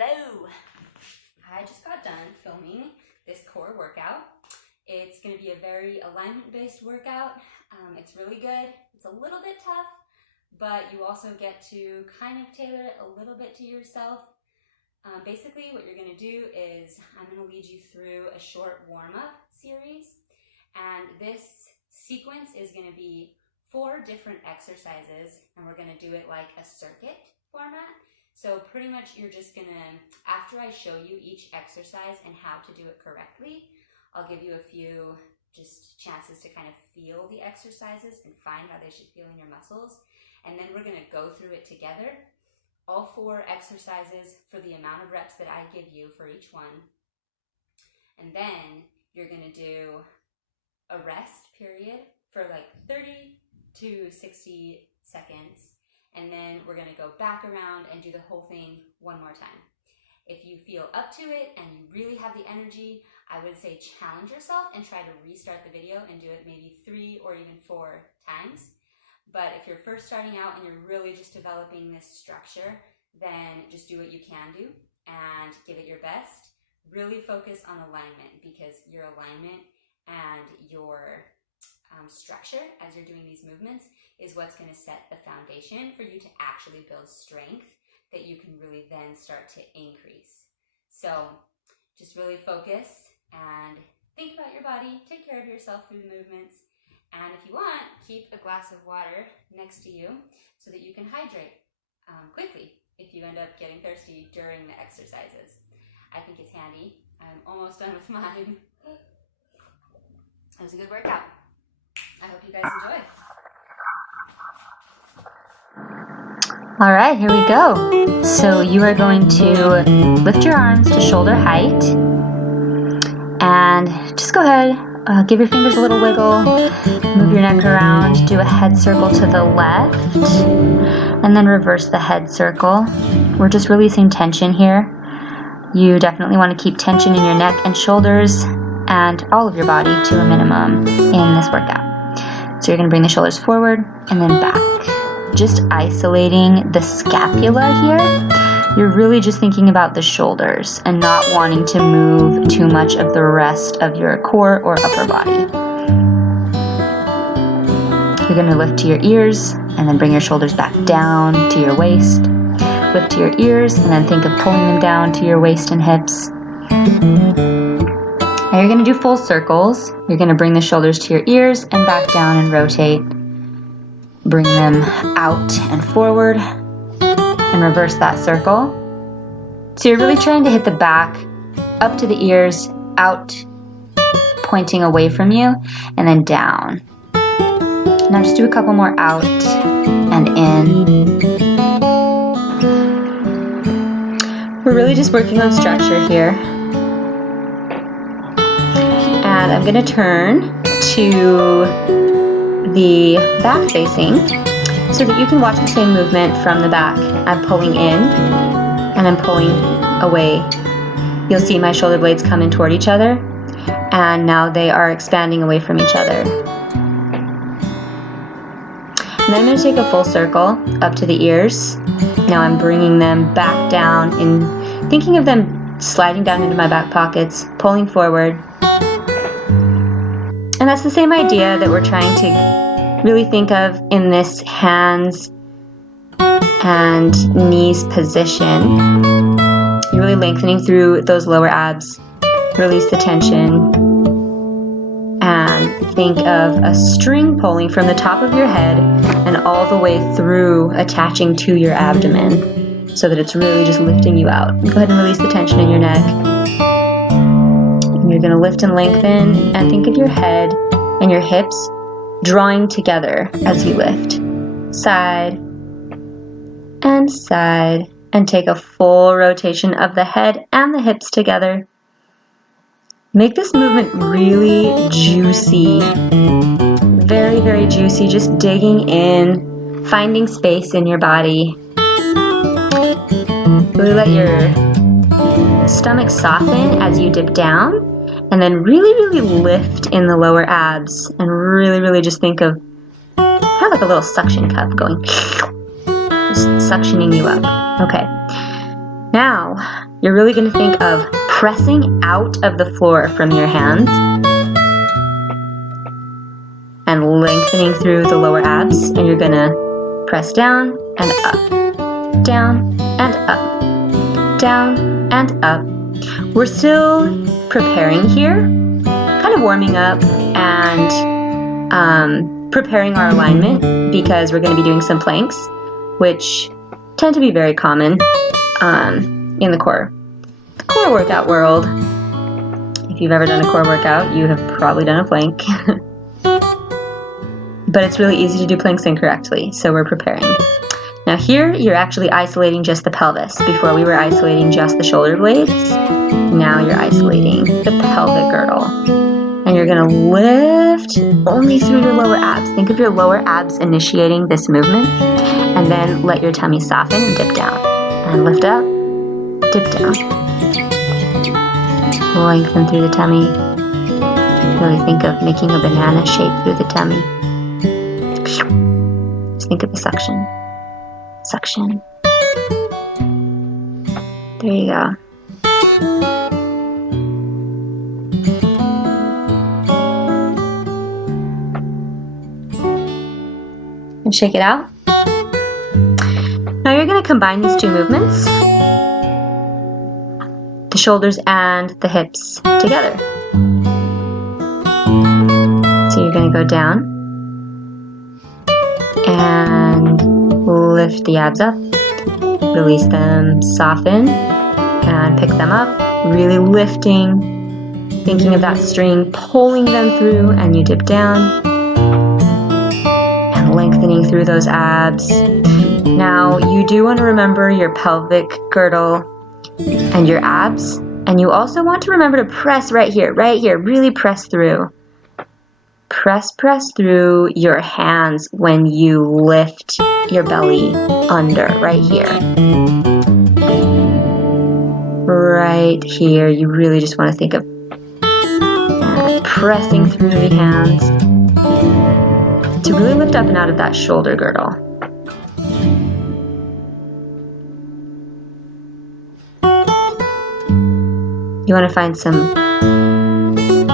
Hello! I just got done filming this core workout. It's going to be a very alignment-based workout. It's really good. It's a little bit tough, but you also get to kind of tailor it a little bit to yourself. Basically, what you're going to do is I'm going to lead you through a short warm-up series, and this sequence is going to be 4 different exercises, and we're going to do it like a circuit format. So pretty much you're just gonna, after I show you each exercise and how to do it correctly, I'll give you a few just chances to kind of feel the exercises and find how they should feel in your muscles. And then we're gonna go through it together, all 4 exercises for the amount of reps that I give you for each one. And then you're gonna do a rest period for like 30 to 60 seconds. And then we're going to go back around and do the whole thing one more time. If you feel up to it and you really have the energy, I would say challenge yourself and try to restart the video and do it maybe 3 or even 4 times. But if you're first starting out and you're really just developing this structure, then just do what you can do and give it your best. Really focus on alignment, because your alignment and your structure as you're doing these movements is what's going to set the foundation for you to actually build strength that you can really then start to increase. So just really focus and think about your body, take care of yourself through the movements, and if you want, keep a glass of water next to you so that you can hydrate quickly if you end up getting thirsty during the exercises. I think it's handy. I'm almost done with mine. It was a good workout. I hope you guys enjoy. All right, here we go. So you are going to lift your arms to shoulder height and just go ahead, give your fingers a little wiggle, move your neck around, do a head circle to the left, and then reverse the head circle. We're just releasing tension here. You definitely want to keep tension in your neck and shoulders and all of your body to a minimum in this workout. So you're going to bring the shoulders forward and then back. Just isolating the scapula here. You're really just thinking about the shoulders and not wanting to move too much of the rest of your core or upper body. You're going to lift to your ears and then bring your shoulders back down to your waist. Lift to your ears and then think of pulling them down to your waist and hips. Now you're going to do full circles. You're going to bring the shoulders to your ears and back down and rotate. Bring them out and forward and reverse that circle. So you're really trying to hit the back, up to the ears, out, pointing away from you, and then down. Now just do a couple more out and in. We're really just working on structure here. And I'm going to turn to the back facing so that you can watch the same movement from the back. I'm pulling in and I'm pulling away. You'll see my shoulder blades come in toward each other, and now they are expanding away from each other. And then I'm going to take a full circle up to the ears. Now I'm bringing them back down and thinking of them sliding down into my back pockets, pulling forward. And that's the same idea that we're trying to really think of in this hands and knees position. You're really lengthening through those lower abs. Release the tension. And think of a string pulling from the top of your head and all the way through, attaching to your abdomen so that it's really just lifting you out. Go ahead and release the tension in your neck. You're going to lift and lengthen and think of your head and your hips drawing together as you lift. Side and side, and take a full rotation of the head and the hips together. Make this movement really juicy. Very, very juicy, just digging in, finding space in your body. Really let your stomach soften as you dip down. And then really, really lift in the lower abs and really, really just think of kind of like a little suction cup going, just suctioning you up. Okay. Now, you're really going to think of pressing out of the floor from your hands and lengthening through the lower abs, and you're going to press down and up, down and up, down and up. We're still preparing here, kind of warming up and preparing our alignment, because we're going to be doing some planks, which tend to be very common in the core workout world. If you've ever done a core workout, you have probably done a plank. But it's really easy to do planks incorrectly, so we're preparing. Now here, you're actually isolating just the pelvis. Before we were isolating just the shoulder blades. Now you're isolating the pelvic girdle. And you're gonna lift only through your lower abs. Think of your lower abs initiating this movement, and then let your tummy soften and dip down. And lift up, dip down. Lengthen through the tummy. Really think of making a banana shape through the tummy. Just think of the suction. Suction. There you go. And shake it out. Now you're going to combine these two movements, the shoulders and the hips together. So you're going to go down and lift the abs up, release them, soften, and pick them up, really lifting, thinking of that string, pulling them through, and you dip down, and lengthening through those abs. Now, you do want to remember your pelvic girdle and your abs, and you also want to remember to press right here, really press through. Press through your hands when you lift your belly under, right here. Right here, you really just want to think of pressing through the hands to really lift up and out of that shoulder girdle. You want to find some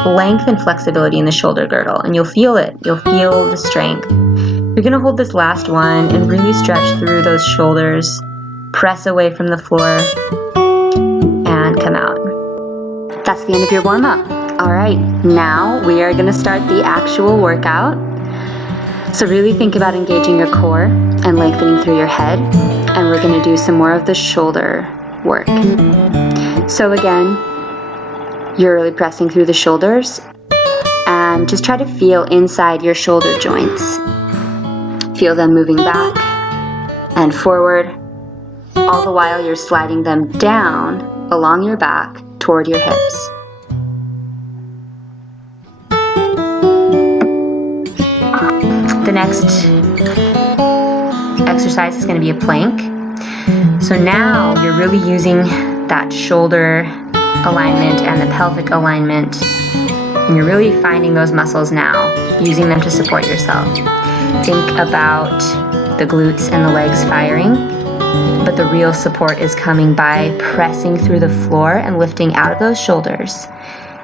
length and flexibility in the shoulder girdle, and you'll feel it. You'll feel the strength. You're going to hold this last one and really stretch through those shoulders, press away from the floor, and come out. That's the end of your warm-up. All right, now we are going to start the actual workout. So really think about engaging your core and lengthening through your head, and we're going to do some more of the shoulder work. So again, you're really pressing through the shoulders, and just try to feel inside your shoulder joints. Feel them moving back and forward, all the while you're sliding them down along your back toward your hips. The next exercise is going to be a plank. So now you're really using that shoulder alignment and the pelvic alignment, and you're really finding those muscles now, using them to support yourself. Think about the glutes and the legs firing, but the real support is coming by pressing through the floor and lifting out of those shoulders,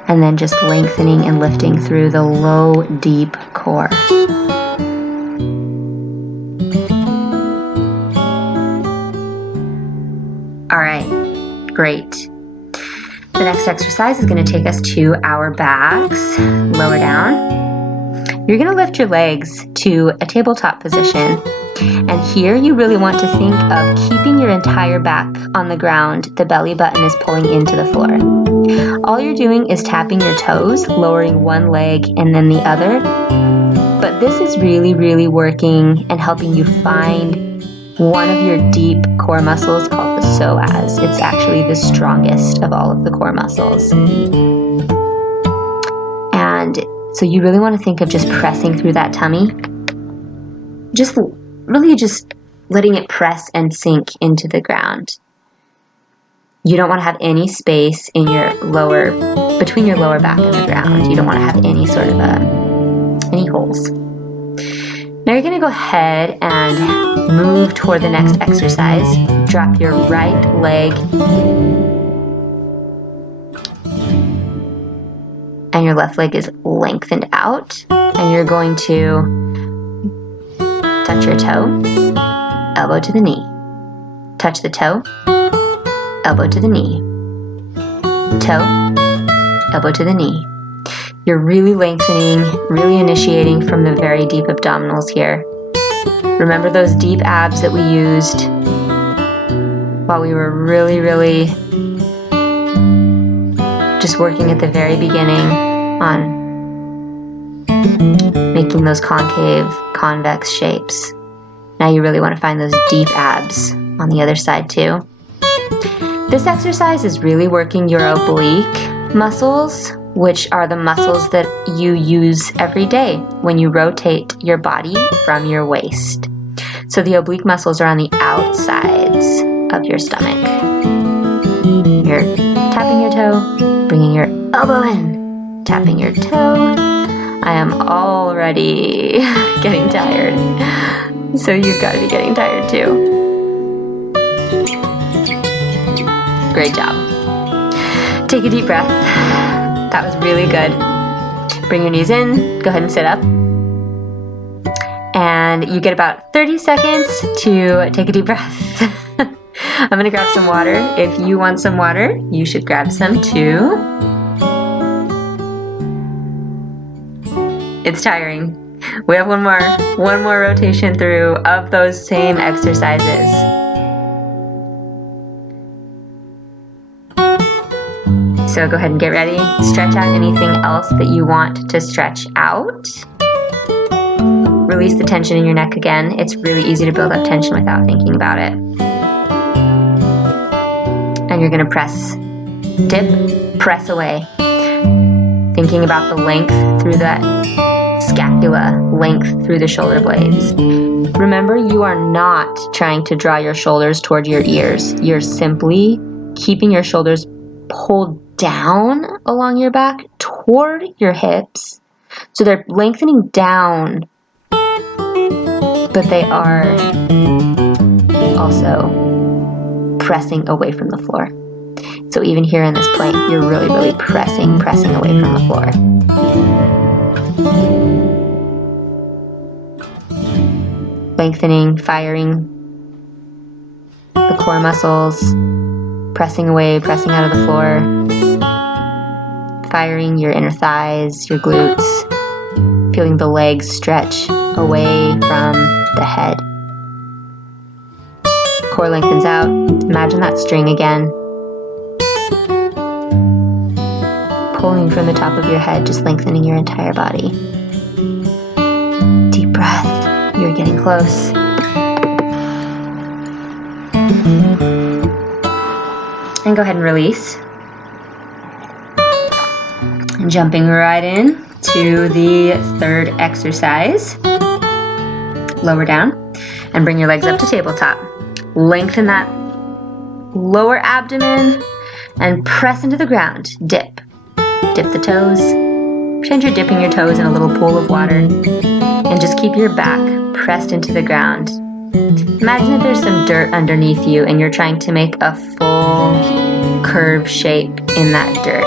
and then just lengthening and lifting through the low, deep core. All right, great. The next exercise is going to take us to our backs, lower down. You're going to lift your legs to a tabletop position, and here you really want to think of keeping your entire back on the ground. The belly button is pulling into the floor. All you're doing is tapping your toes, lowering one leg and then the other, but this is really, really working and helping you find one of your deep core muscles called the psoas. It's actually the strongest of all of the core muscles. And so you really want to think of just pressing through that tummy. Just letting it press and sink into the ground. You don't want to have any space in your between your lower back and the ground. You don't want to have any sort of any holes. Now you're going to go ahead and move toward the next exercise. Drop your right leg and your left leg is lengthened out, and you're going to touch your toe, elbow to the knee. Touch the toe, elbow to the knee. Toe, elbow to the knee. You're really lengthening, really initiating from the very deep abdominals here. Remember those deep abs that we used while we were really just working at the very beginning on making those concave, convex shapes. Now you really want to find those deep abs on the other side too. This exercise is really working your oblique muscles, which are the muscles that you use every day when you rotate your body from your waist. So the oblique muscles are on the outsides of your stomach. You're tapping your toe, bringing your elbow in, tapping your toe. I am already getting tired, so you've got to be getting tired too. Great job. Take a deep breath. That was really good. Bring your knees in, go ahead and sit up. And you get about 30 seconds to take a deep breath. I'm gonna grab some water. If you want some water, you should grab some too. It's tiring. We have one more rotation through of those same exercises. So go ahead and get ready. Stretch out anything else that you want to stretch out. Release the tension in your neck again. It's really easy to build up tension without thinking about it. And you're gonna press, dip, press away. Thinking about the length through that scapula, length through the shoulder blades. Remember, you are not trying to draw your shoulders toward your ears. You're simply keeping your shoulders pulled down along your back toward your hips. So they're lengthening down, but they are also pressing away from the floor. So even here in this plank, you're really pressing away from the floor. Lengthening, firing the core muscles, pressing away, pressing out of the floor, firing your inner thighs, your glutes, feeling the legs stretch away from the head. Core lengthens out. Imagine that string again. Pulling from the top of your head, just lengthening your entire body. Deep breath. You're getting close. And go ahead and release. And jumping right in to the third exercise. Lower down and bring your legs up to tabletop. Lengthen that lower abdomen and press into the ground. Dip. Dip the toes. Pretend you're dipping your toes in a little pool of water. And just keep your back pressed into the ground. Imagine if there's some dirt underneath you and you're trying to make a full curve shape in that dirt.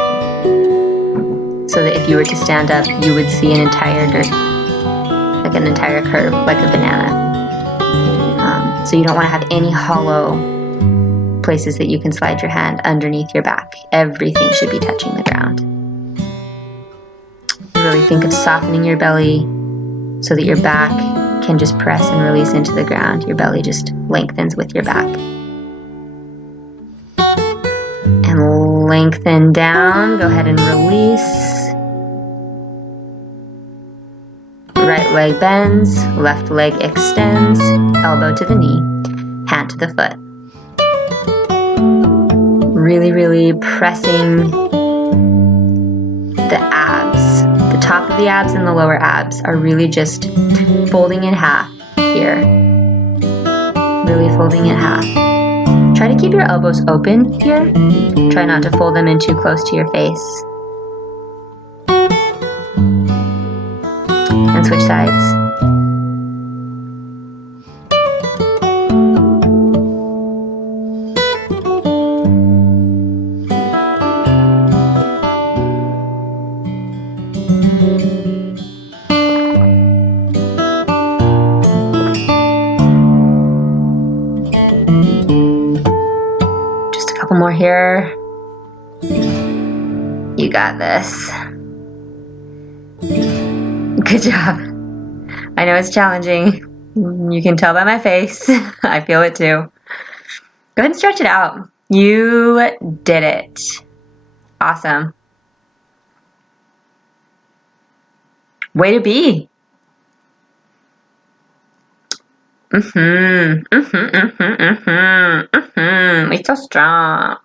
So that if you were to stand up, you would see an entire dirt, like an entire curve, like a banana. So you don't want to have any hollow places that you can slide your hand underneath your back. Everything should be touching the ground. Really think of softening your belly so that your back can just press and release into the ground. Your belly just lengthens with your back. And lengthen down. Go ahead and release. Right leg bends, left leg extends, elbow to the knee, hand to the foot. Really pressing the abs. The top of the abs and the lower abs are really just folding in half here. Really folding in half. Try to keep your elbows open here. Try not to fold them in too close to your face. And switch sides. couple more here. You got this. Good job. I know it's challenging. You can tell by my face. I feel it too. Go ahead and stretch it out. You did it. Awesome. Way to be. It's so strong.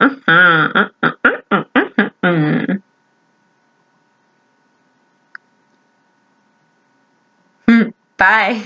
Bye.